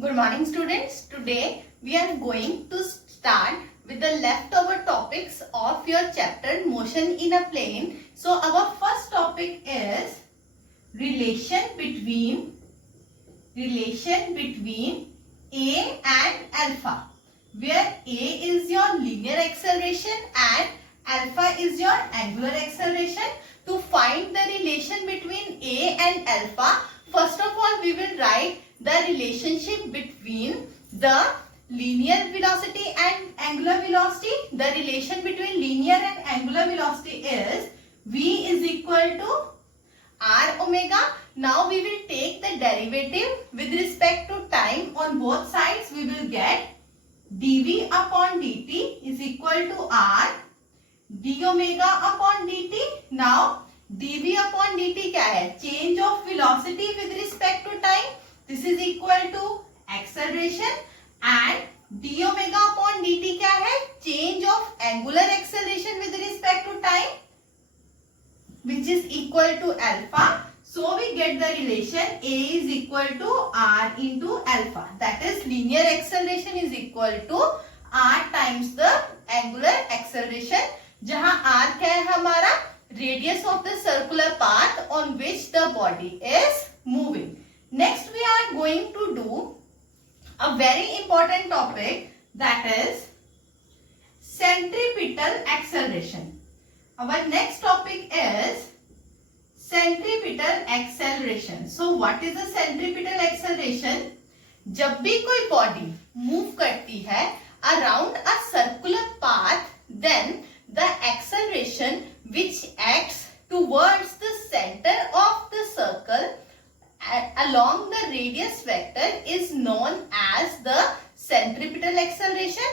Good morning students. Today we are going to start with the leftover topics of your chapter motion in a plane. So our first topic is relation between A and alpha, where A is your linear acceleration and alpha is your angular acceleration. To find the relation between A and alpha, first of all we will write the relationship between the linear velocity and angular velocity. The relation between linear and angular velocity is V is equal to R omega. Now we will take the derivative with respect to time on both sides. We will get dV upon dt is equal to R d omega upon dt. Now dV upon dt क्या है? Change of velocity with respect to time. This is equal to acceleration and d omega upon dt क्या है? Change of angular acceleration with respect to time, which is equal to alpha. So we get the relation A is equal to R into alpha. That is linear acceleration is equal to R times the angular acceleration. जहाँ R क्या है हमारा? Radius of the circular path on which the body is moving. Next we are going to do a very important topic, that is centripetal acceleration. Our next topic is centripetal acceleration. So what is the centripetal acceleration? जब भी कोई body move करती है around a circular path, then the acceleration which acts towards the center of the circle along the radius vector is known as the centripetal acceleration,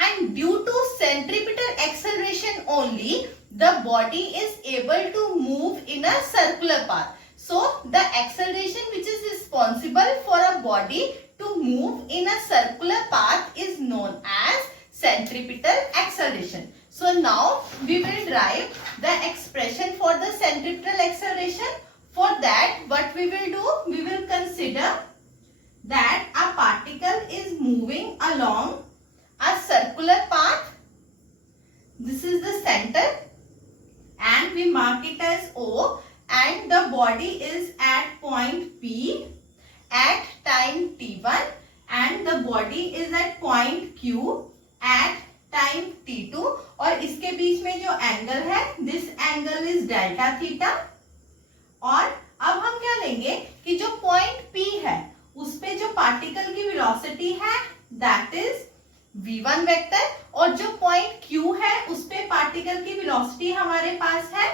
and due to centripetal acceleration only the body is able to move in a circular path. So the acceleration which is responsible for a body to move in a circular path is known as centripetal acceleration. So now we will derive the expression for the centripetal acceleration. For that, what we will do, we will consider that a particle is moving along a circular path. This is the center and we mark it as O, and the body is at point P at time t1 and the body is at point Q at time t2 और इसके बीच में जो angle है this angle is delta theta. और अब हम क्या लेंगे कि जो पॉइंट P है उस पे जो पार्टिकल की वेलोसिटी है दैट इज v1 वेक्टर, और जो पॉइंट Q है उस पे पार्टिकल की वेलोसिटी हमारे पास है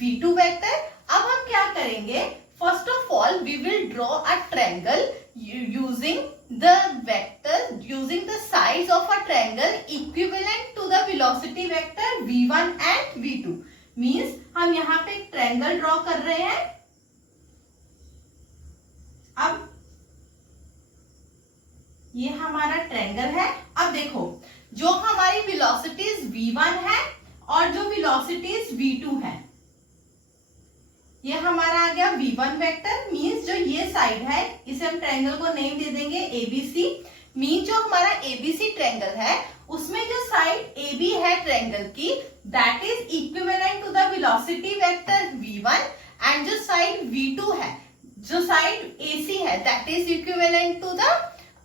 v2 वेक्टर. अब हम क्या करेंगे? First of all, we will draw a triangle using the vector, using the sides of a triangle equivalent to the velocity vector v1 and v2. Means हम यहाँ पे एक triangle draw कर रहे हैं. अब ये हमारा triangle है. अब देखो जो हमारी velocities v1 है और जो velocities v2 है, ये हमारा आ गया v1 वेक्टर. मींस जो ये साइड है इसे हम ट्रायंगल को नेम दे देंगे ABC. मींस जो हमारा ABC ट्रायंगल है उसमें जो साइड AB है ट्रायंगल की that is equivalent to the velocity vector v1, and जो साइड v2 है, जो साइड AC है that is equivalent to the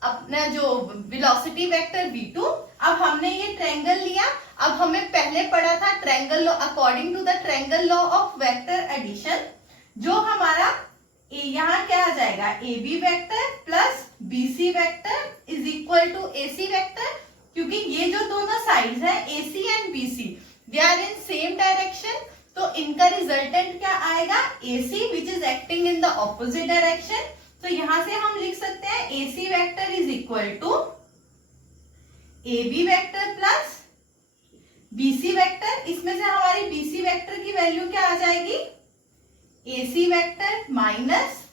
अपना जो वेलोसिटी वेक्टर v2. अब हमने ये ट्रायंगल लिया. अब हमें पहले पढ़ा था triangle law, according to the triangle law of vector addition, जो हमारा यहाँ क्या आ जाएगा? AB vector plus BC vector is equal to AC vector. क्योंकि ये जो दोनों साइड्स हैं AC and BC they are in same direction, तो इनका रिजल्टेंट क्या आएगा? AC which is acting in the opposite direction. तो यहां से हम लिख सकते हैं AC vector is equal to AB vector plus BC vector. इसमें से हमारी BC वेक्टर की वैल्यू क्या आ जाएगी? AC vector minus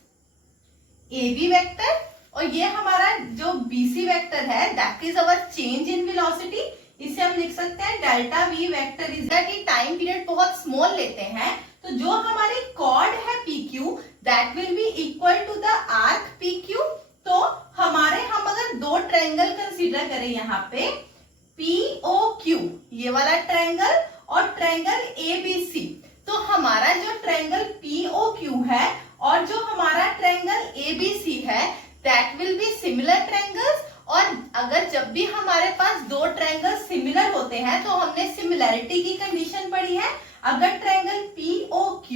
AB vector, और ये हमारा जो BC वेक्टर है that is our change in velocity. इसे हम लिख सकते हैं delta V vector is that. Time period बहुत स्मॉल लेते हैं तो जो हमारी कॉर्ड है PQ that will be equal to the arc PQ. तो हमारा करें यहाँ पे POQ, ये वाला ट्रायंगल और ट्रायंगल ABC, तो हमारा जो ट्रायंगल POQ है और जो हमारा ट्रायंगल ABC है that will be similar triangles. और अगर जब भी हमारे पास दो ट्रायंगल सिमिलर होते हैं तो हमने सिमिलैरिटी की कंडीशन पढ़ी है। अगर ट्रायंगल POQ,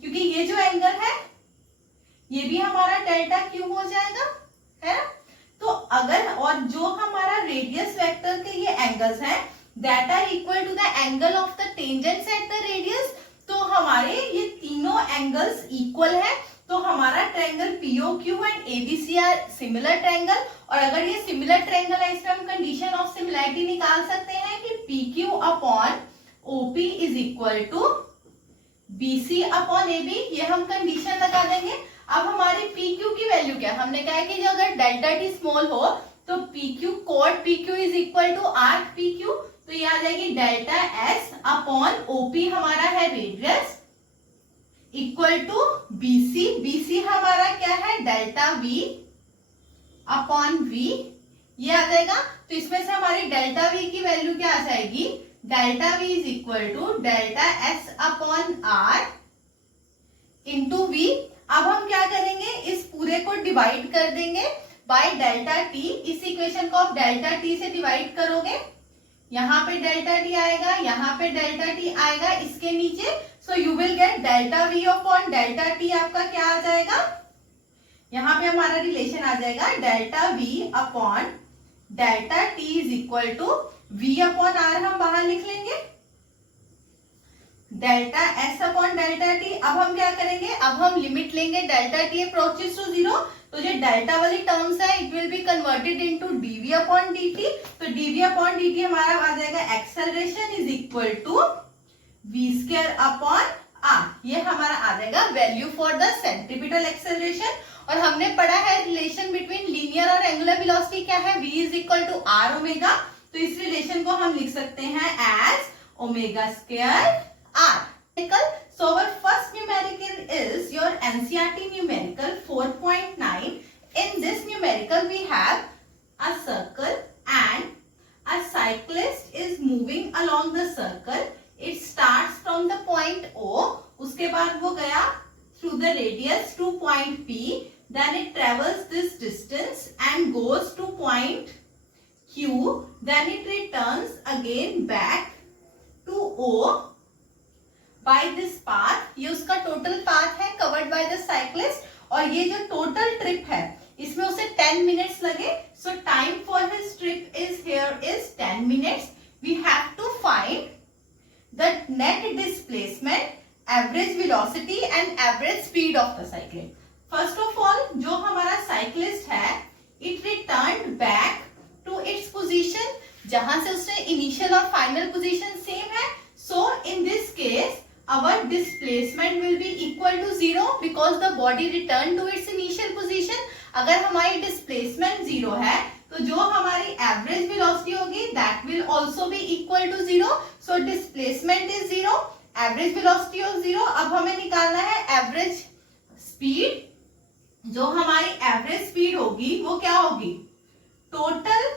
क्योंकि ये जो एंगल है ये भी हमारा डेल्टा Q हो जाएगा, है ना, तो अगर और जो हमारा रेडियस वेक्टर के ये एंगल्स हैं that are equal to the angle of the tangents at the radius, तो हमारे ये तीनों एंगल्स इक्वल है, तो हमारा triangle POQ and ABC are similar triangle. और अगर ये सिमिलर ट्रायंगल है इसमें हम कंडीशन ऑफ सिमिलैरिटी निकाल सकते हैं कि PQ upon OP is equal to BC upon AB, ये हम कंडीशन लगा देंगे। अब हमारी PQ की वैल्यू क्या है, हमने कहा है कि जो अगर डेल्टा T स्मॉल हो तो PQ cot PQ is equal to arc PQ, तो ये आ जाएगी डेल्टा S अपॉन OP हमारा है रेडियस इक्वल टू BC हमारा क्या है डेल्टा V अपॉन V, ये आ जाएगा। तो इसमें से हमारी डेल्टा V की वैल्यू क्या आ जाएगी, delta V is equal to delta S upon R into V। अब हम क्या करेंगे, इस पूरे को डिवाइड कर देंगे बाय डेल्टा T। इस इक्वेशन को आप डेल्टा T से डिवाइड करोगे, यहाँ पे डेल्टा T आएगा, यहाँ पे डेल्टा T आएगा इसके नीचे, so you will get delta V upon delta T आपका क्या आ जाएगा, यहाँ पे हमारा रिलेशन आ जाएगा delta V upon delta T is equal to V upon R, हम बाहर लिख लेंगे delta S upon delta T। अब हम क्या करेंगे, अब हम लिमिट लेंगे डेल्टा T अप्रोचेस टू 0, तो जो डेल्टा वाली टर्म्स है it will be converted into dV upon dt, तो dV अपॉन dt हमारा आ जाएगा acceleration is equal to v square upon r, ये हमारा आ जाएगा value for the centripetal acceleration. और हमने पढ़ा है रिलेशन बिटवीन लीनियर और एंगुलर वेलोसिटी क्या है, v is equal to r omega, तो इस रिलेशन को हम लिख सकते हैं as omega square r। So our first numerical is your NCERT numerical 4.9. In this numerical we have a circle and a cyclist is moving along the circle. It starts from the point O, उसके बाद वो गया through the radius to point P, then it travels this distance and goes to point Q, then it returns again back to O by this path। ये उसका total path है covered by the cyclist, और ये जो total trip है इसमें उसे 10 minutes लगे, so time for his trip is here is 10 minutes. We have to find the net displacement, average velocity and average speed of the cycling. First of all जो हमारा cyclist है it return back to its position, जहां से उसने initial और final position same है, so in this case our displacement will be equal to 0 because the body returned to its initial position। अगर हमारी displacement 0 है तो जो हमारी average velocity होगी that will also be equal to 0, so displacement is 0, average velocity of 0। अब हमें निकालना है average speed, जो हमारी average speed होगी वो क्या होगी, total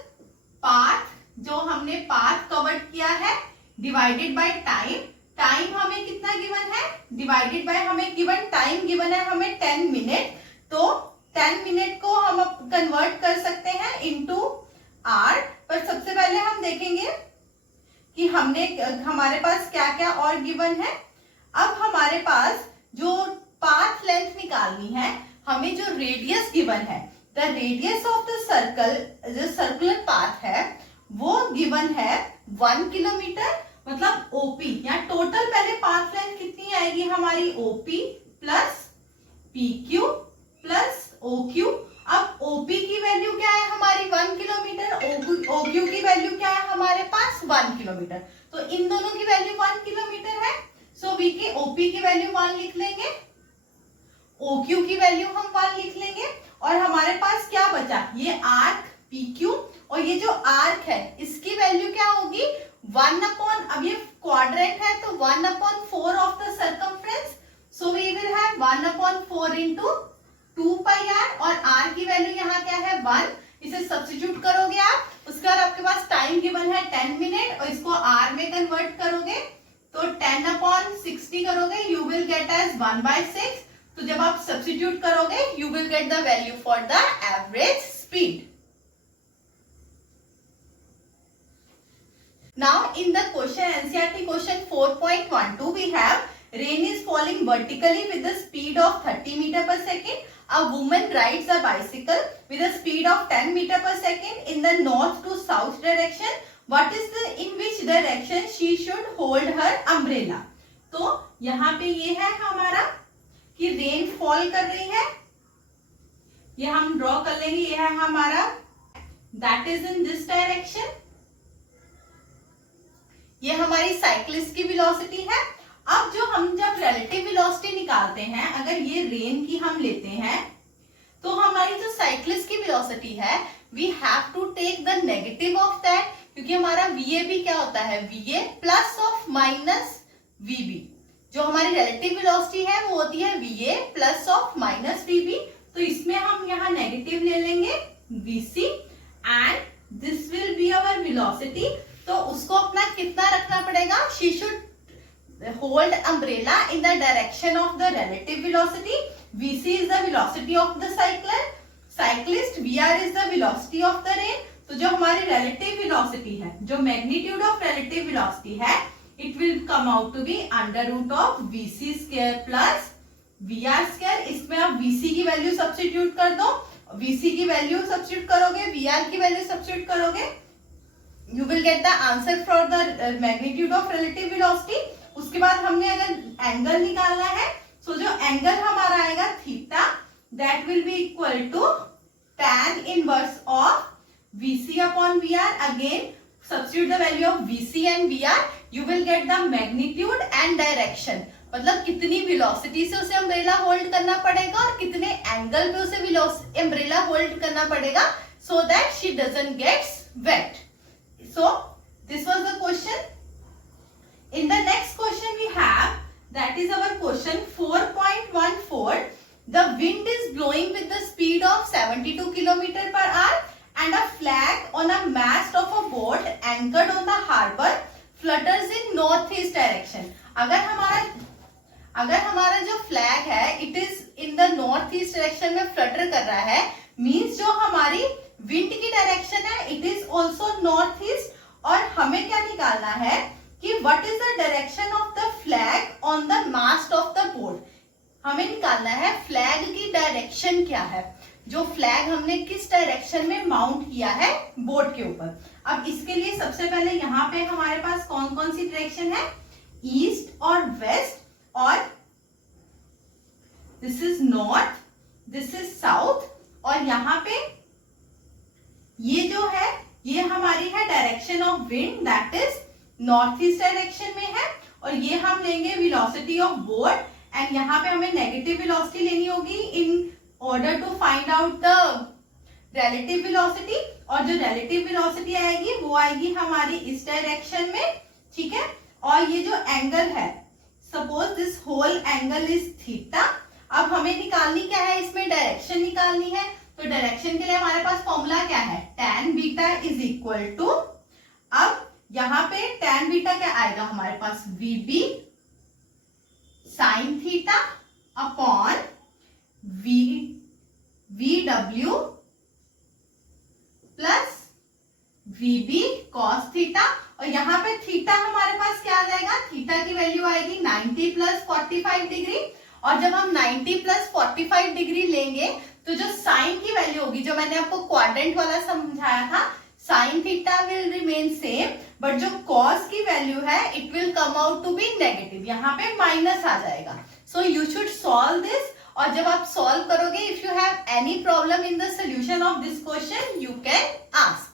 path, जो हमने path covered किया है डिवाइडेड बाय टाइम, टाइम हमें कितना गिवन है, डिवाइडेड बाय हमें गिवन टाइम गिवन है हमें 10 मिनट, तो 10 मिनट को हम कन्वर्ट कर सकते हैं इनटू आर। पर सबसे पहले हम देखेंगे कि हमारे पास क्या क्या और गिवन है। अब हमारे पास जो पाथ लेंथ निकालनी है, हमें जो रेडियस गिवन है, the radius of the circle, जो सर्कुलर पाथ है वो गिवन है 1 किलोमीटर, मतलब OP, या टोटल पहले पाथ लेंथ कितनी आएगी हमारी OP plus PQ plus OQ। अब OP की वैल्यू क्या है हमारी 1 किलोमीटर, OQ की वैल्यू क्या है हमारे पास 1 किलोमीटर, तो इन दोनों की वैल्यू 1 किलोमीटर है, सो V की OP की वैल्यू 1 लिख लेंगे, OQ की वैल्यू हम 1 लिख लेंगे, और हमारे पास क्या बचा, ये आर्क PQ, और ये जो आर्क है इसकी वैल्यू क्या होगी 1 अपॉन, अब ये क्वाड्रेंट है तो 1 upon 4 of the circumference, so we will have 1 upon 4 into 2 pi r, और आर की वैल्यू यहाँ क्या है 1, इसे सब्स्टिट्यूट करोगे आप, उसके बाद आपके पास टाइम गिवन है 10 मिनट और इसको आर में कन्वर्ट करोगे तो 10/60 करोगे, यू विल गेट एज 1/6। तो जब आप सब्स्टिट्यूट करोगे you will get the value for the average speed. Now in the question NCERT question 4.12 we have rain is falling vertically with the speed of 30 meter per second. A woman rides a bicycle with a speed of 10 meter per second in the north to south direction. What is the in which direction she should hold her umbrella? तो यहाँ पे ये है हमारा कि rain fall कर रही है, ये हम ड्रॉ कर लेंगे, ये है हमारा that is in this direction, ये हमारी साइक्लिस्ट की वेलोसिटी है। अब जो हम जब रिलेटिव वेलोसिटी निकालते हैं, अगर ये रेन की हम लेते हैं तो हमारी जो साइक्लिस्ट की वेलोसिटी है we have to take the negative of that, क्योंकि हमारा VA क्या होता है, VA plus of minus VB। जो हमारी रिलेटिव वेलोसिटी है वो होती है VA plus of minus VB। तो इसमें हम यहाँ नेगेटिव ले लेंगे VC and this will be our velocity. तो उसको अपना कितना रखना पड़ेगा, she should hold umbrella in the direction of the relative velocity. VC is the velocity of the cyclist, VR is the velocity of the rain. तो जो हमारी relative velocity है, जो मैग्नीट्यूड ऑफ रिलेटिव वेलोसिटी है, it will come out to B √ of VC square plus VR square. इसमें आप VC की value substitute कर दो, VC की वैल्यू सब्स्टिट्यूट करोगे, VR की वैल्यू सब्स्टिट्यूट करोगे, you will get the answer for the magnitude of relative velocity। उसके बाद हमने अगर एंगल निकालना है, so जो एंगल हमारा आएगा theta, that will be equal to tan inverse of VC upon VR। Again substitute the value of VC and VR, you will get the magnitude and direction। मतलब कितनी वेलोसिटी से उसे umbrella hold करना पड़ेगा और कितने एंगल पे उसे अम्ब्रेला होल्ड करना पड़ेगा, so that she doesn't gets wet। So this was the question. In the next question we have, that is our question 4.14. The wind is blowing with the speed of 72 km per hour and a flag on a mast of a boat anchored on the harbor flutters in northeast direction। अगर हमारा जो flag है it is in the north east direction में Flutter कर रहा है, means जो हमारी विंड की डायरेक्शन है it is also north east. और हमें क्या निकालना है कि what is the direction of the flag on the mast of the boat. हमें निकालना है फ्लैग की डायरेक्शन क्या है, जो फ्लैग हमने किस डायरेक्शन में माउंट किया है बोट के ऊपर। अब इसके लिए सबसे पहले यहाँ पे हमारे पास कौन कौन सी डायरेक्शन है, ईस्ट और वेस्ट, और this is north, this is south, और यहाँ पे ये जो है ये हमारी है direction of wind, that is north east direction में है। और ये हम लेंगे वेलोसिटी ऑफ बोट एंड यहाँ पे हमें नेगेटिव वेलोसिटी लेनी होगी in order to find out the relative velocity. और जो रिलेटिव वेलोसिटी आएगी वो आएगी हमारी इस डायरेक्शन में, ठीक है। और ये जो एंगल है, suppose this whole angle is theta. अब हमें निकालनी क्या है, इसमें डायरेक्शन निकालनी है। तो डायरेक्शन के लिए हमारे पास फॉर्मूला क्या है, tan beta is equal to, अब यहाँ पे tan बीटा क्या आएगा हमारे पास, VB sine theta upon VW plus VB cos theta. और यहाँ पे थीटा हमारे पास क्या आ जाएगा, थीटा की वैल्यू आएगी 90 प्लस 45 डिग्री। और जब हम 90 प्लस 45 डिग्री लेंगे तो जो साइन की वैल्यू होगी, जो मैंने आपको क्वाड्रेंट वाला समझाया था, sine theta will remain same, but जो कॉस की वैल्यू है it will come out to be negative, यहाँ पे माइनस आ जाएगा। So you should solve this. और जब आप सॉल्व करोगे, if you have any problem in the solution of this question you can ask.